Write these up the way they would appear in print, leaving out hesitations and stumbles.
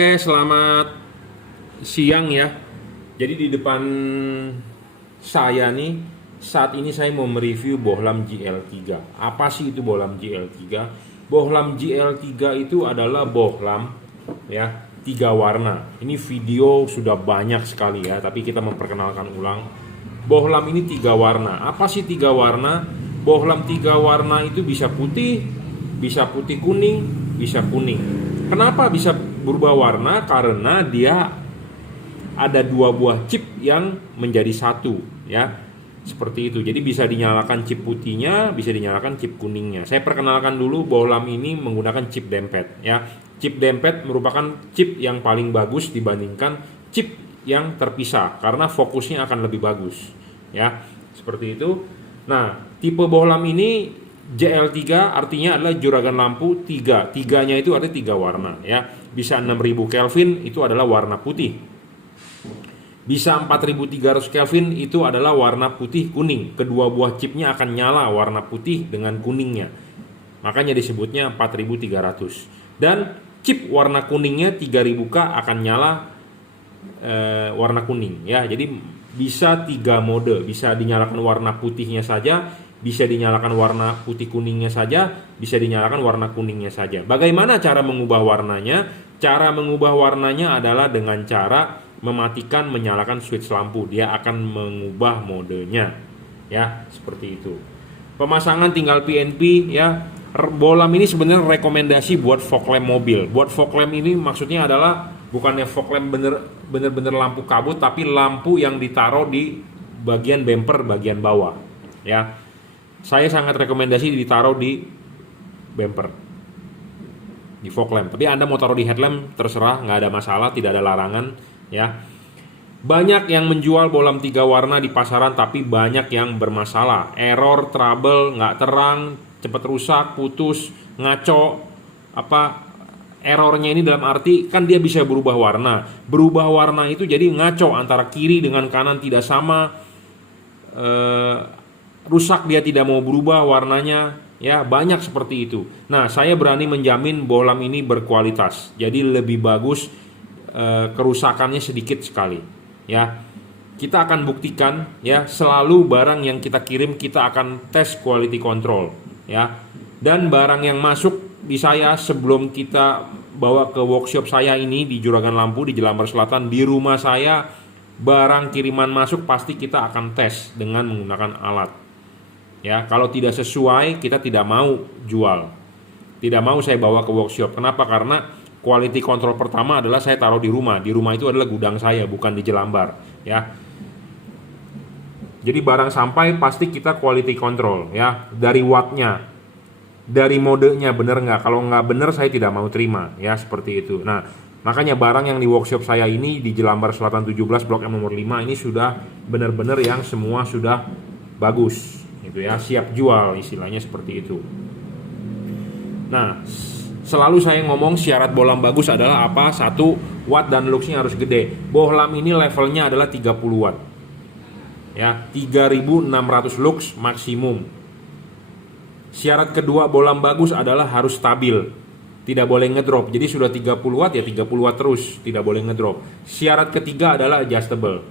Oke, selamat siang ya. Jadi di depan saya nih, saat ini saya mau mereview bohlam GL3. Apa sih itu bohlam GL3? Bohlam GL3 itu adalah bohlam ya, 3 warna. Ini video sudah banyak sekali ya, tapi kita memperkenalkan ulang. Bohlam ini 3 warna. Apa sih 3 warna? Bohlam 3 warna itu bisa putih kuning, bisa kuning. Kenapa bisa berubah warna? Karena dia ada 2 buah chip yang menjadi satu ya, seperti itu. Jadi bisa dinyalakan chip putihnya, bisa dinyalakan chip kuningnya. Saya perkenalkan dulu, bohlam ini menggunakan chip dempet ya. Chip dempet merupakan chip yang paling bagus dibandingkan chip yang terpisah karena fokusnya akan lebih bagus ya, seperti itu. Nah, tipe bohlam ini JL3 artinya adalah juragan lampu 3. Tiganya itu ada 3 warna ya. Bisa 6000 Kelvin itu adalah warna putih. Bisa 4300 Kelvin itu adalah warna putih kuning. Kedua buah chipnya akan nyala warna putih dengan kuningnya. Makanya disebutnya 4300. Dan chip warna kuningnya 3000K akan nyala warna kuning ya. Jadi bisa 3 mode, bisa dinyalakan warna putihnya saja, bisa dinyalakan warna putih kuningnya saja, bisa dinyalakan warna kuningnya saja. Bagaimana cara mengubah warnanya? Cara mengubah warnanya adalah dengan cara mematikan, menyalakan switch lampu. Dia akan mengubah modenya ya, seperti itu. Pemasangan tinggal PNP ya. Bohlam ini sebenarnya rekomendasi buat fog lamp mobil. Buat fog lamp ini maksudnya adalah bukannya fog lamp bener-bener lampu kabut, tapi lampu yang ditaruh di bagian bumper bagian bawah ya. Saya sangat rekomendasi ditaruh di bumper, di fog lamp. Tapi Anda mau taruh di headlamp terserah, nggak ada masalah, tidak ada larangan ya. Banyak yang menjual bohlam 3 warna di pasaran, tapi banyak yang bermasalah, error, trouble, nggak terang, cepat rusak, putus, ngaco. Errornya ini dalam arti kan dia bisa berubah warna. Berubah warna itu jadi ngaco antara kiri dengan kanan tidak sama. Rusak, dia tidak mau berubah warnanya ya, banyak seperti itu. Nah, saya berani menjamin bohlam ini berkualitas. Jadi lebih bagus, kerusakannya sedikit sekali ya. Kita akan buktikan ya, selalu barang yang kita kirim kita akan tes quality control ya. Dan barang yang masuk di saya sebelum kita bawa ke workshop saya ini di Juragan Lampu di Jelambar Selatan, di rumah saya, barang kiriman masuk pasti kita akan tes dengan menggunakan alat ya. Kalau tidak sesuai kita tidak mau jual, tidak mau saya bawa ke workshop. Kenapa? Karena quality control pertama adalah saya taruh di rumah. Di rumah itu adalah gudang saya, bukan di Jelambar ya. Jadi barang sampai pasti kita quality control ya, dari wattnya, dari modenya bener nggak. Kalau nggak bener saya tidak mau terima ya, seperti itu. Nah, makanya barang yang di workshop saya ini di Jelambar Selatan 17 Blok M nomor 5 ini sudah benar-benar yang semua sudah bagus gitu ya, siap jual istilahnya, seperti itu. Nah, selalu saya ngomong syarat bohlam bagus adalah apa? 1, watt dan luxnya harus gede. Bohlam ini levelnya adalah 30 watt ya, 3600 lux maksimum. Syarat kedua bohlam bagus adalah harus stabil, tidak boleh ngedrop. Jadi sudah 30 watt ya 30 watt terus, tidak boleh ngedrop. Syarat ketiga adalah adjustable,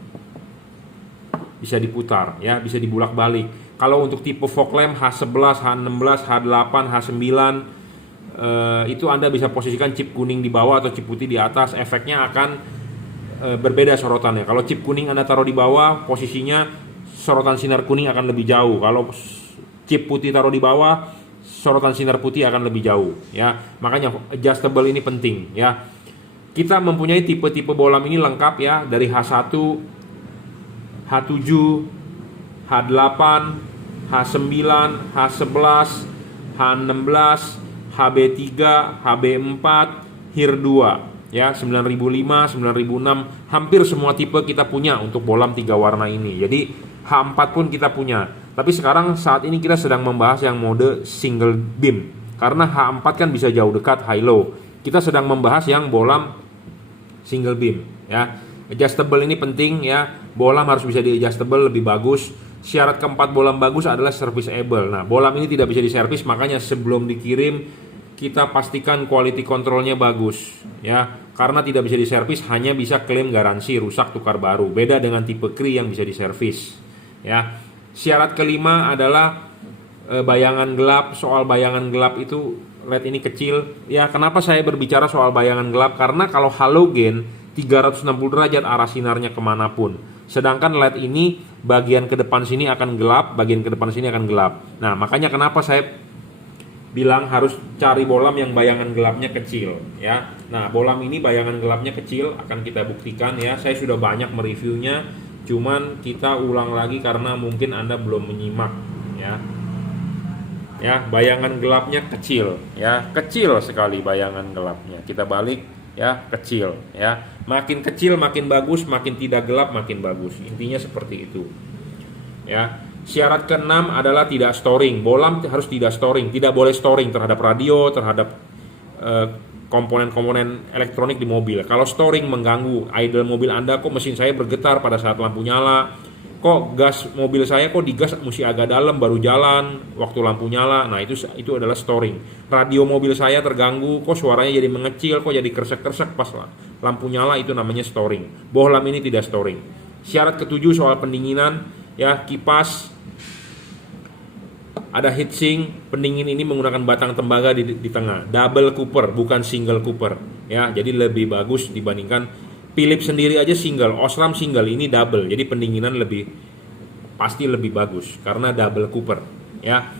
bisa diputar ya, bisa dibulak-balik. Kalau untuk tipe fog lamp H11, H16, H8, H9 itu Anda bisa posisikan chip kuning di bawah atau chip putih di atas. Efeknya akan berbeda sorotannya. Kalau chip kuning Anda taruh di bawah, posisinya sorotan sinar kuning akan lebih jauh. Kalau chip putih taruh di bawah, sorotan sinar putih akan lebih jauh ya. Makanya adjustable ini penting ya. Kita mempunyai tipe-tipe bohlam ini lengkap ya, dari H1, H7, H8, H9, H11, H16, HB3, HB4, HIR2 ya, 9005, 9006, hampir semua tipe kita punya untuk bohlam 3 warna ini. Jadi H4 pun kita punya. Tapi sekarang saat ini kita sedang membahas yang mode single beam, karena H4 kan bisa jauh dekat, high low. Kita sedang membahas yang bohlam single beam ya. Adjustable ini penting ya. Bohlam harus bisa di adjustable, lebih bagus. Syarat keempat bohlam bagus adalah serviceable. Nah, bohlam ini tidak bisa diservis, makanya sebelum dikirim kita pastikan quality controlnya bagus ya. Karena tidak bisa diservis, hanya bisa klaim garansi rusak tukar baru. Beda dengan tipe Kri yang bisa diservis. Ya. Syarat kelima adalah bayangan gelap. Soal bayangan gelap itu LED ini kecil. Ya, kenapa saya berbicara soal bayangan gelap? Karena kalau halogen 360 derajat arah sinarnya kemanapun. Sedangkan LED ini bagian ke depan sini akan gelap, bagian ke depan sini akan gelap. Nah, makanya kenapa saya bilang harus cari bohlam yang bayangan gelapnya kecil, ya. Nah, bohlam ini bayangan gelapnya kecil, akan kita buktikan ya. Saya sudah banyak mereviewnya, cuman kita ulang lagi karena mungkin Anda belum menyimak, ya. Ya, bayangan gelapnya kecil, ya, kecil sekali bayangan gelapnya. Kita balik, ya, kecil, ya. Makin kecil makin bagus, makin tidak gelap makin bagus. Intinya seperti itu, ya. Syarat keenam adalah tidak storing. Bohlam harus tidak storing, tidak boleh storing terhadap radio, terhadap komponen-komponen elektronik di mobil. Kalau storing mengganggu idle mobil Anda, kok mesin saya bergetar pada saat lampu nyala, kok gas mobil saya kok digas mesti agak dalam baru jalan waktu lampu nyala. Nah, itu adalah storing. Radio mobil saya terganggu, kok suaranya jadi mengecil, kok jadi kresek-kresek pas lampu nyala, itu namanya storing. Bohlam ini tidak storing. Syarat ketujuh soal pendinginan, ya, kipas ada heatsink. Pendingin ini menggunakan batang tembaga di tengah, double cooper bukan single cooper, ya. Jadi lebih bagus dibandingkan Philips sendiri aja single, Osram single, ini double. Jadi pendinginan pasti lebih bagus karena double cooper, ya.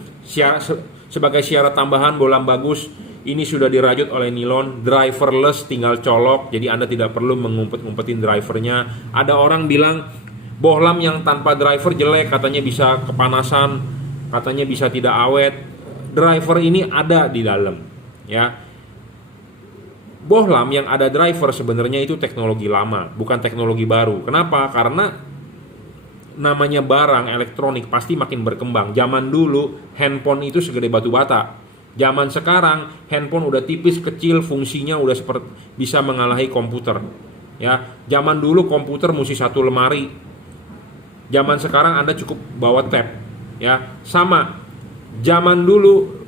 Sebagai syarat tambahan, bohlam bagus ini sudah dirajut oleh nilon, driverless, tinggal colok. Jadi Anda tidak perlu mengumpet-ngumpetin drivernya. Ada orang bilang bohlam yang tanpa driver jelek, katanya bisa kepanasan, katanya bisa tidak awet. Driver ini ada di dalam, ya. Bohlam yang ada driver sebenarnya itu teknologi lama, bukan teknologi baru. Kenapa? Karena namanya barang elektronik pasti makin berkembang. Zaman dulu handphone itu segede batu bata. Zaman sekarang handphone udah tipis, kecil, fungsinya udah seperti bisa mengalahi komputer, ya. Zaman dulu komputer mesti satu lemari. Zaman sekarang Anda cukup bawa tab, ya. Sama, zaman dulu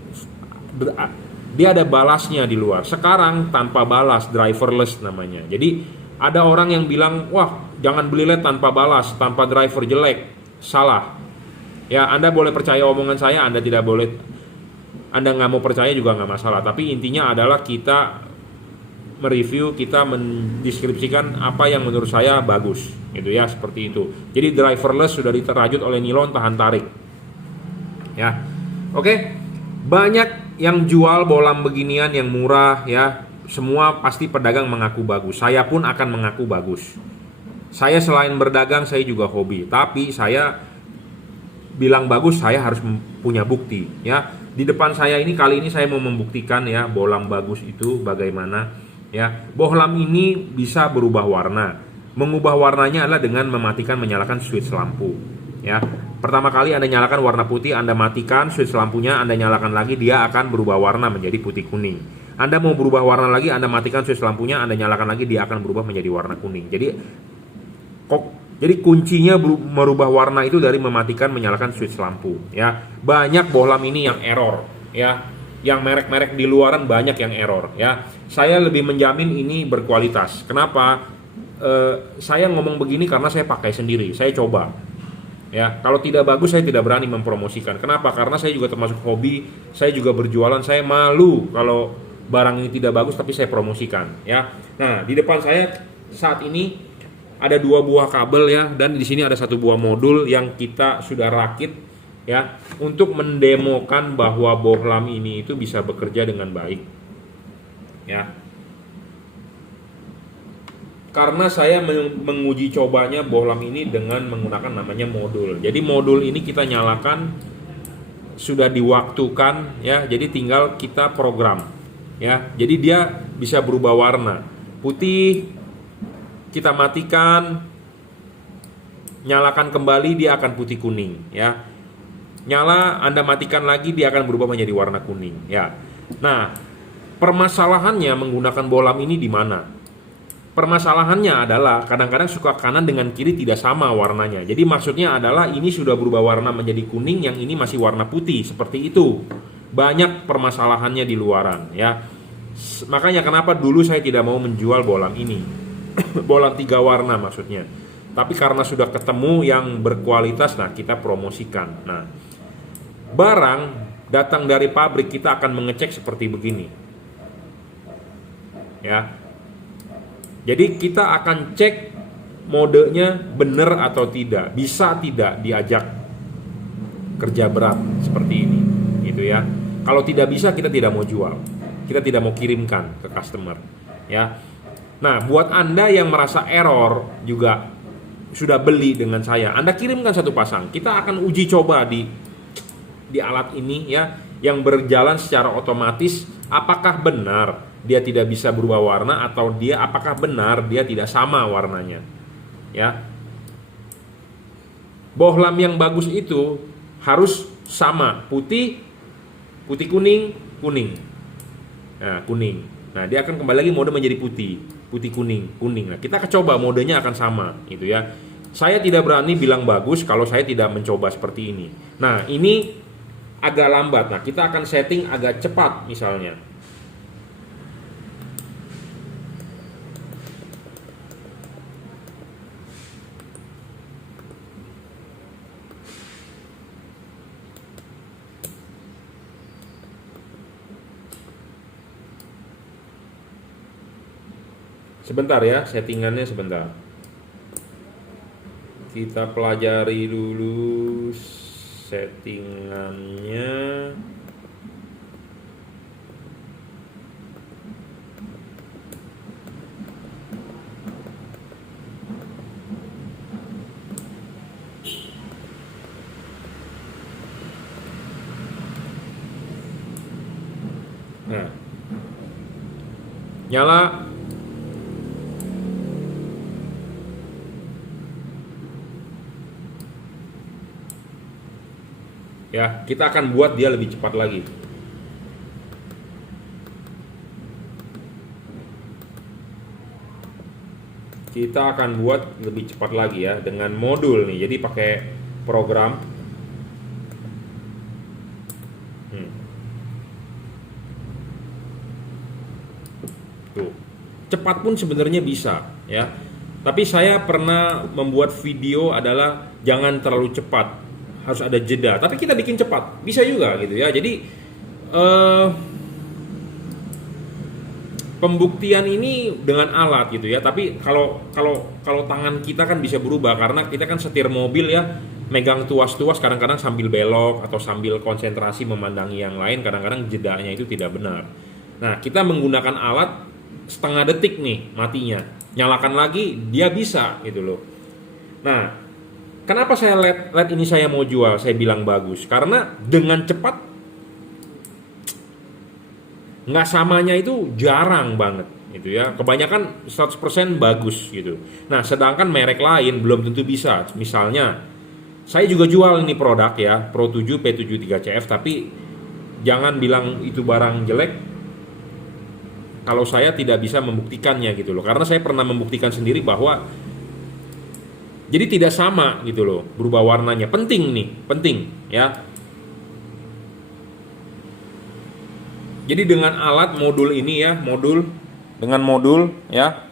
dia ada balasnya di luar. Sekarang tanpa balas, driverless namanya. Jadi ada orang yang bilang, wah jangan beli LED tanpa balas, tanpa driver, jelek. Salah, ya. Anda boleh percaya omongan saya, Anda tidak boleh, Anda nggak mau percaya juga nggak masalah. Tapi intinya adalah kita mereview, kita mendeskripsikan apa yang menurut saya bagus, gitu ya, seperti itu. Jadi driverless sudah diterajut oleh nilon tahan tarik, ya. Oke, banyak yang jual bohlam beginian yang murah, ya. Semua pasti pedagang mengaku bagus. Saya pun akan mengaku bagus. Saya selain berdagang, saya juga hobi. Tapi saya bilang bagus, saya harus punya bukti, ya. Di depan saya ini, kali ini saya mau membuktikan, ya, bohlam bagus itu bagaimana, ya. Bohlam ini bisa berubah warna. Mengubah warnanya adalah dengan mematikan menyalakan switch lampu, ya. Pertama kali Anda nyalakan warna putih, Anda matikan switch lampunya, Anda nyalakan lagi, dia akan berubah warna menjadi putih kuning. Anda mau berubah warna lagi, Anda matikan switch lampunya, Anda nyalakan lagi, dia akan berubah menjadi warna kuning. Jadi kuncinya merubah warna itu dari mematikan menyalakan switch lampu, ya. Banyak bohlam ini yang error, ya. Yang merek-merek di luaran banyak yang error, ya. Saya lebih menjamin ini berkualitas. Kenapa? Saya ngomong begini karena saya pakai sendiri, saya coba, ya. Kalau tidak bagus saya tidak berani mempromosikan. Kenapa? Karena saya juga termasuk hobi, saya juga berjualan, saya malu kalau barang ini tidak bagus tapi saya promosikan, ya. Nah, di depan saya saat ini ada 2 buah kabel, ya, dan di sini ada 1 buah modul yang kita sudah rakit, ya, untuk mendemokan bahwa bohlam ini itu bisa bekerja dengan baik, ya. Karena saya menguji cobanya bohlam ini dengan menggunakan namanya modul. Jadi modul ini kita nyalakan, sudah diwaktukan, ya. Jadi tinggal kita program, ya. Jadi dia bisa berubah warna. Putih kita matikan, nyalakan kembali, dia akan putih kuning, ya. Nyala, Anda matikan lagi, dia akan berubah menjadi warna kuning, ya. Nah, permasalahannya menggunakan bohlam ini di mana? Permasalahannya adalah kadang-kadang suka kanan dengan kiri tidak sama warnanya. Jadi maksudnya adalah ini sudah berubah warna menjadi kuning, yang ini masih warna putih, seperti itu. Banyak permasalahannya di luaran, ya. Makanya kenapa dulu saya tidak mau menjual bohlam ini. Bohlam 3 warna maksudnya. Tapi karena sudah ketemu yang berkualitas, nah kita promosikan. Nah, barang datang dari pabrik, kita akan mengecek seperti begini. Ya. Jadi kita akan cek modenya benar atau tidak, bisa tidak diajak kerja berat seperti ini, gitu ya. Kalau tidak bisa, kita tidak mau jual, kita tidak mau kirimkan ke customer, ya. Nah, buat Anda yang merasa error juga sudah beli dengan saya, Anda kirimkan satu pasang, kita akan uji coba di alat ini ya, yang berjalan secara otomatis, apakah benar dia tidak bisa berubah warna atau apakah benar dia tidak sama warnanya, ya. Bohlam yang bagus itu harus sama, putih kuning, kuning. Nah, kuning. Nah, dia akan kembali lagi mode menjadi putih kuning. Nah, kita akan coba modenya akan sama, gitu ya. Saya tidak berani bilang bagus kalau saya tidak mencoba seperti ini. Nah, ini agak lambat. Nah, kita akan setting agak cepat misalnya. Sebentar ya, settingannya sebentar. Kita pelajari dulu settingannya. Nah, nyala. Ya, kita akan buat dia lebih cepat lagi. Kita akan buat lebih cepat lagi ya dengan modul nih. Jadi pakai program. Tuh. Cepat pun sebenarnya bisa ya. Tapi saya pernah membuat video adalah jangan terlalu cepat, harus ada jeda. Tapi kita bikin cepat, bisa juga gitu ya. Jadi pembuktian ini dengan alat gitu ya. Tapi kalau tangan kita kan bisa berubah karena kita kan setir mobil ya, megang tuas-tuas kadang-kadang sambil belok atau sambil konsentrasi memandangi yang lain, kadang-kadang jedanya itu tidak benar. Nah, kita menggunakan alat setengah detik nih matinya. Nyalakan lagi dia bisa gitu loh. Nah, kenapa saya LED ini saya mau jual? Saya bilang bagus karena dengan cepat, nggak samanya itu jarang banget gitu ya. Kebanyakan 100% bagus gitu. Nah, sedangkan merek lain belum tentu bisa. Misalnya saya juga jual ini produk ya, Pro 7 P73CF, tapi jangan bilang itu barang jelek kalau saya tidak bisa membuktikannya gitu loh. Karena saya pernah membuktikan sendiri bahwa jadi tidak sama gitu loh berubah warnanya. Penting ya. Jadi dengan alat modul ini ya, dengan modul ya,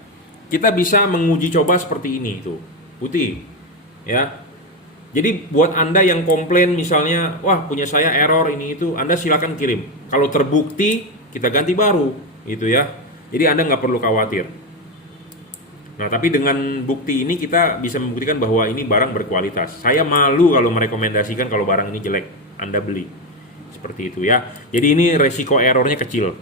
kita bisa menguji coba seperti ini tuh, putih ya. Jadi buat Anda yang komplain misalnya, wah punya saya error ini itu, Anda silakan kirim. Kalau terbukti kita ganti baru gitu ya. Jadi Anda nggak perlu khawatir. Nah, tapi dengan bukti ini kita bisa membuktikan bahwa ini barang berkualitas. Saya malu kalau merekomendasikan kalau barang ini jelek, Anda beli. Seperti itu ya. Jadi ini resiko errornya kecil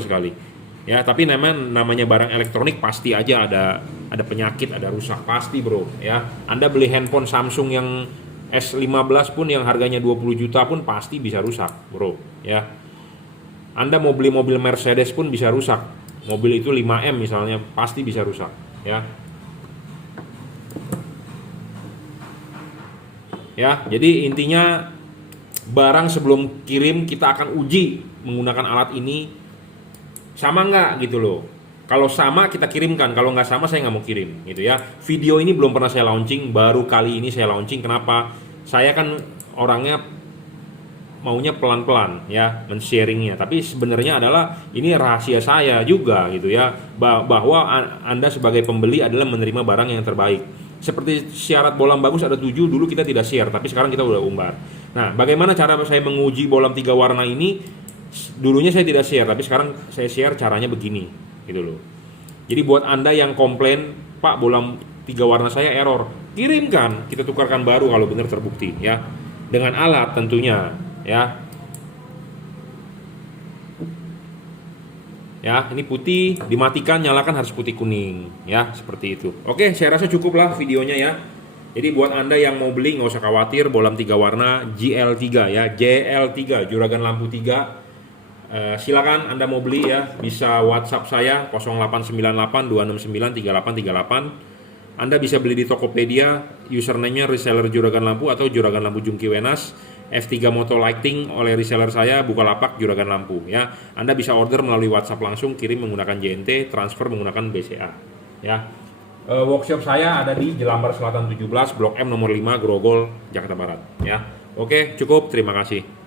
sekali. Ya, tapi namanya barang elektronik pasti aja ada penyakit, ada rusak pasti, Bro, ya. Anda beli handphone Samsung yang S15 pun yang harganya 20 juta pun pasti bisa rusak, Bro, ya. Anda mau beli mobil Mercedes pun bisa rusak. Mobil itu 5M misalnya pasti bisa rusak, ya. Ya, jadi intinya barang sebelum kirim kita akan uji menggunakan alat ini sama nggak gitu loh. Kalau sama kita kirimkan, kalau nggak sama saya nggak mau kirim gitu ya. Video ini belum pernah saya launching, baru kali ini saya launching. Kenapa? Saya kan orangnya maunya pelan-pelan ya men-sharingnya, tapi sebenarnya adalah ini rahasia saya juga gitu ya, bahwa Anda sebagai pembeli adalah menerima barang yang terbaik. Seperti syarat bolam bagus ada 7, dulu kita tidak share, tapi sekarang kita udah umbar. Nah, bagaimana cara saya menguji bolam 3 warna ini? Dulunya saya tidak share, tapi sekarang saya share caranya begini gitu loh. Jadi buat Anda yang komplain, Pak bolam 3 warna saya error, kirimkan, kita tukarkan baru kalau benar terbukti ya, dengan alat tentunya ya. Ya, ini putih, dimatikan, nyalakan harus putih kuning ya, seperti itu. Oke, saya rasa cukup lah videonya ya. Jadi buat Anda yang mau beli nggak usah khawatir, bolam 3 warna GL3 ya, JL3 juragan lampu 3. Silakan Anda mau beli ya, bisa WhatsApp saya 0898 269 3838. Anda bisa beli di Tokopedia, username-nya reseller Juragan Lampu atau Juragan Lampu Jungki Wenas. F3 Moto Lighting oleh reseller saya Bukalapak Juragan Lampu ya. Anda bisa order melalui WhatsApp langsung, kirim menggunakan JNT, transfer menggunakan BCA ya. Workshop saya ada di Jelambar Selatan 17, Blok M nomor 5, Grogol, Jakarta Barat ya. Oke, cukup, terima kasih.